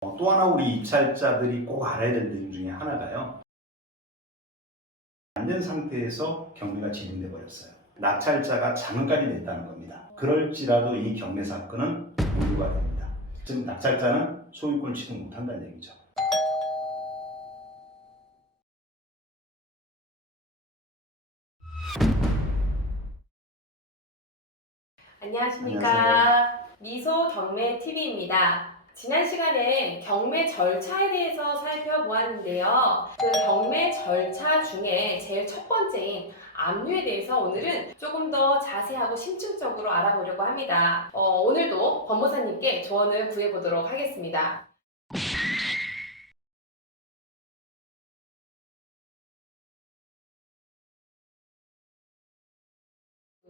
어, 또 하나 우리 입찰자들이 꼭 알아야 될 내용 중에 하나가요. 안 된 상태에서 경매가 진행돼 버렸어요. 낙찰자가 잔금까지 냈다는 겁니다. 그럴지라도 이 경매 사건은 무효가 됩니다. 즉 낙찰자는 소유권 취득 못한다는 얘기죠. 안녕하십니까. 미소 경매 TV입니다. 지난 시간에 경매 절차에 대해서 살펴보았는데요. 그 경매 절차 중에 제일 첫 번째인 압류에 대해서 오늘은 조금 더 자세하고 심층적으로 알아보려고 합니다. 어, 오늘도 법무사님께 조언을 구해보도록 하겠습니다.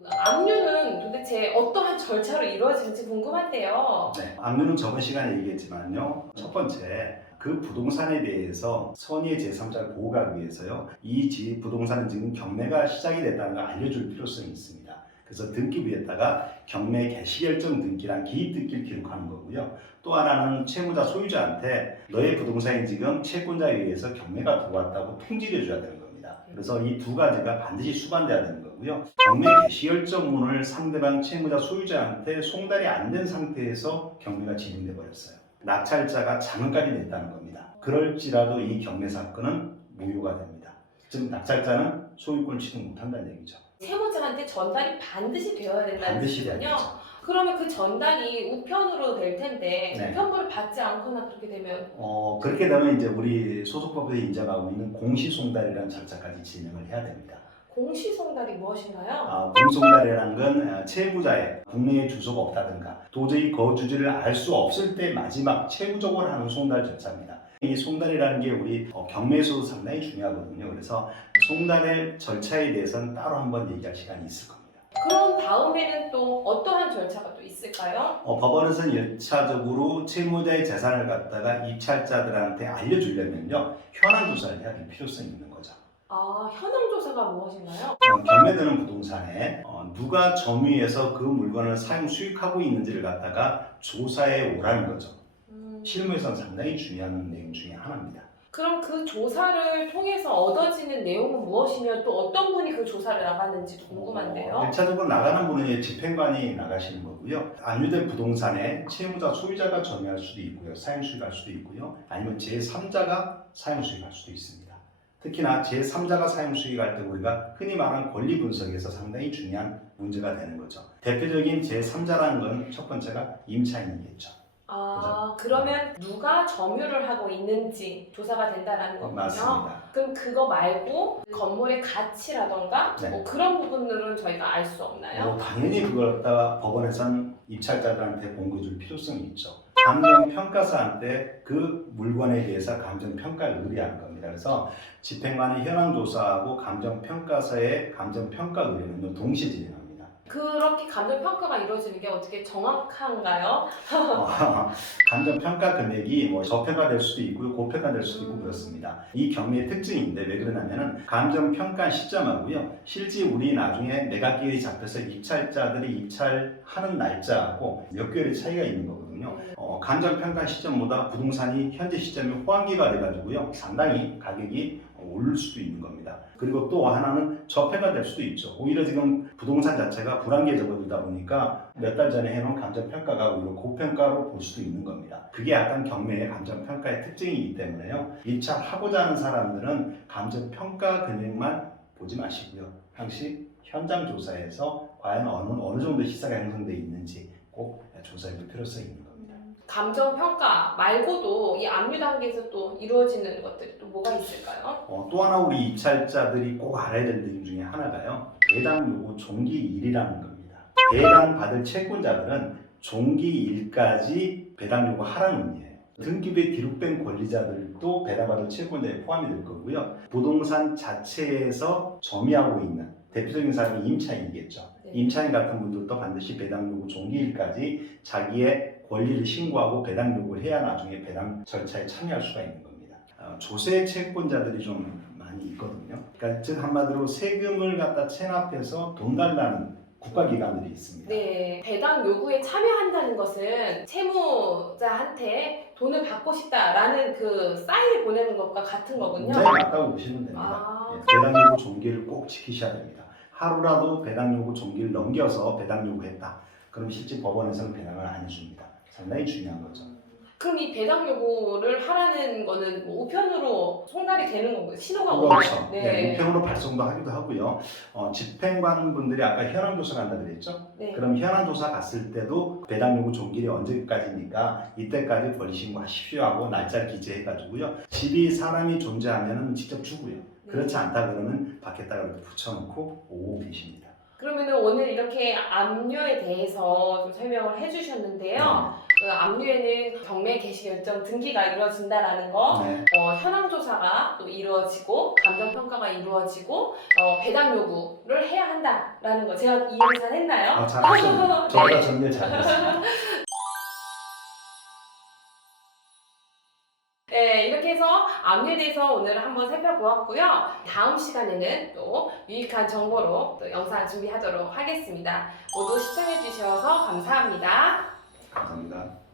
압류는 도대체 어떠한 절차로 이루어지는지 궁금한데요. 네, 압류는 저번 시간에 얘기했지만요. 첫 번째, 그 부동산에 대해서 선의의 제3자를 보호하기 위해서요. 이 지- 부동산은 지금 경매가 시작이 됐다는 걸 알려줄 필요성이 있습니다. 그래서 등기부에다가 경매 개시 결정 등기란 기입 등기를 기록하는 거고요. 또 하나는 채무자 소유자한테 너의 부동산이 지금 채권자에 의해서 경매가 들어왔다고 통지를 해줘야 되는. 그래서 이 두 가지가 반드시 수반돼야 되는 거고요. 경매 개시 결정문을 상대방 채무자 소유자한테 송달이 안 된 상태에서 경매가 진행돼 버렸어요. 낙찰자가 잔금까지 냈다는 겁니다. 그럴지라도 이 경매 사건은 무효가 됩니다. 즉 낙찰자는 소유권 취득 못한다는 얘기죠. 채무자한테 전달이 반드시 되어야 된다는 반드시 돼야 뜻이군요. 되죠. 그러면 그 전달이 우편으로 될 텐데 네. 우편물을 받지 않거나 그렇게 되면 어, 그렇게 되면 이제 우리 소속법에 인정하고 있는 공시송달이라는 절차까지 진행을 해야 됩니다. 공시송달이 무엇인가요? 아, 공송달이라는 건 어, 채무자의 국내에 주소가 없다든가 도저히 거주지를 알 수 없을 때 마지막 채무적으로 하는 송달 절차입니다. 이 송달이라는 게 우리 어, 경매에서도 상당히 중요하거든요. 그래서 송달의 절차에 대해서는 따로 한번 얘기할 시간이 있을 겁니다. 그런 다음에는 또 어떠한 절차가 또 있을까요? 어, 법원에서는 1차적으로 채무자의 재산을 갖다가 입찰자들한테 알려주려면요. 현황 조사를 해야 될 필요성이 있는 거죠. 아 현황 조사가 무엇인가요? 어, 경매되는 부동산에 어, 누가 점유해서 그 물건을 사용 수익하고 있는지를 갖다가 조사해 오라는 거죠. 음, 실무에서는 상당히 중요한 내용 중에 하나입니다. 그럼 그 조사를 통해서 얻어지는 내용은 무엇이며 또 어떤 분이 그 조사를 나갔는지 궁금한데요. 어, 1차적으로 나가는 분은 집행관이 나가시는 거고요. 압류된 부동산에 채무자 소유자가 점유할 수도 있고요. 사용 수익할 수도 있고요. 아니면 제3자가 사용 수익할 수도 있습니다. 특히나 제3자가 사용 수익할 때 우리가 흔히 말하는 권리 분석에서 상당히 중요한 문제가 되는 거죠. 대표적인 제3자라는 건 첫 번째가 임차인이겠죠. 아 그러면 누가 점유를 하고 있는지 조사가 된다라는 거군요. 맞습니다. 그럼 그거 말고 건물의 가치라던가 네. 뭐 그런 부분들은 저희가 알 수 없나요? 뭐 당연히 그걸 갖다가 법원에선 입찰자들한테 공고해 줄 필요성이 있죠. 감정평가사한테 그 물건에 대해서 감정평가를 의뢰하는 겁니다. 그래서 집행관이 현황 조사하고 감정평가사의 감정평가 의뢰는 동시에 진행합니다. 그렇게 감정 평가가 이루어지는 게 어떻게 정확한가요? 어, 감정 평가 금액이 뭐 저평가 될 수도 있고요, 고평가 될 수도 있고 그렇습니다. 이 경매의 특징인데 왜 그러냐면은 감정 평가 시점하고요, 실제 우리 나중에 매각기일이 잡혀서 입찰자들이 입찰하는 날짜하고 몇 개월의 차이가 있는 거거든요. 어, 감정 평가 시점보다 부동산이 현재 시점에 호황기가 돼가지고요, 상당히 가격이 오를 수도 있는 겁니다. 그리고 또 하나는 저평가 될 수도 있죠. 오히려 지금 부동산 자체가 불안기에 접어들다 보니까 몇 달 전에 해놓은 감정평가가 오히려 고평가로 볼 수도 있는 겁니다. 그게 약간 경매의 감정평가의 특징이기 때문에요. 입찰하고자 하는 사람들은 감정평가 금액만 보지 마시고요. 항시 현장 조사에서 과연 어느, 어느 정도 시세가 형성되어 있는지 꼭 조사해 볼 필요성이 있는 겁니다. 감정 평가 말고도 이 압류 단계에서 또 이루어지는 것들이 또 뭐가 있을까요? 어, 또 하나 우리 입찰자들이 꼭 알아야 될 내용 중에 하나가요. 배당 요구 종기일이라는 겁니다. 배당 받을 채권자들은 종기일까지 배당 요구 하라는 의미예요. 등기부에 기록된 권리자들도 배당받을 채권자에 포함이 될 거고요. 부동산 자체에서 점유하고 있는 대표적인 사람이 임차인이겠죠. 네. 임차인 같은 분들도 반드시 배당 요구 종기일까지 자기의 권리를 신고하고 배당 요구를 해야 나중에 배당 절차에 참여할 수가 있는 겁니다. 어, 조세 채권자들이 좀 많이 있거든요. 그러니까 즉 한마디로 세금을 갖다 체납해서 돈 달라는 국가기관들이 있습니다. 네, 배당 요구에 참여한다는 것은 채무자한테 돈을 받고 싶다라는 그 사인을 보내는 것과 같은 거군요. 굉장히 맞다고 보시면 됩니다. 아, 예, 배당 요구 종기를 꼭 지키셔야 됩니다. 하루라도 배당 요구 종기를 넘겨서 배당 요구했다. 그럼 실제 법원에서는 배당을 안 해줍니다. 상당히 중요한 거죠. 그럼 이 배당 요구를 하라는 거는 뭐 우편으로 송달이 되는 거고요. 신호가 오면. 그렇죠. 네. 네, 우편으로 발송도 하기도 하고요. 어, 집행관 분들이 아까 현황 조사 간다 그랬죠? 네. 그럼 현황 조사 갔을 때도 배당 요구 종길이 언제까지니까 이때까지 권리 신고하십시오 하고 날짜를 기재해가지고요. 집이 사람이 존재하면 직접 주고요. 그렇지 않다 그러면 받겠다 그렇게 붙여놓고 오고 계십니다. 그러면은 오늘 이렇게 압류에 대해서 좀 설명을 해주셨는데요. 그 압류에는 경매 개시 결정 등기가 이루어진다라는 거, 네. 어, 현황 조사가 또 이루어지고 감정 평가가 이루어지고 어, 배당 요구를 해야 한다라는 거 제가 이해를 잘 했나요? 어, 잘하셨습니다. 저보다 네. 정리를 잘했습니다. 네, 이렇게 해서 압류에 대해서 오늘 한번 살펴보았고요. 다음 시간에는 또 유익한 정보로 또 영상 준비하도록 하겠습니다. 모두 시청해주셔서 감사합니다. 감사합니다.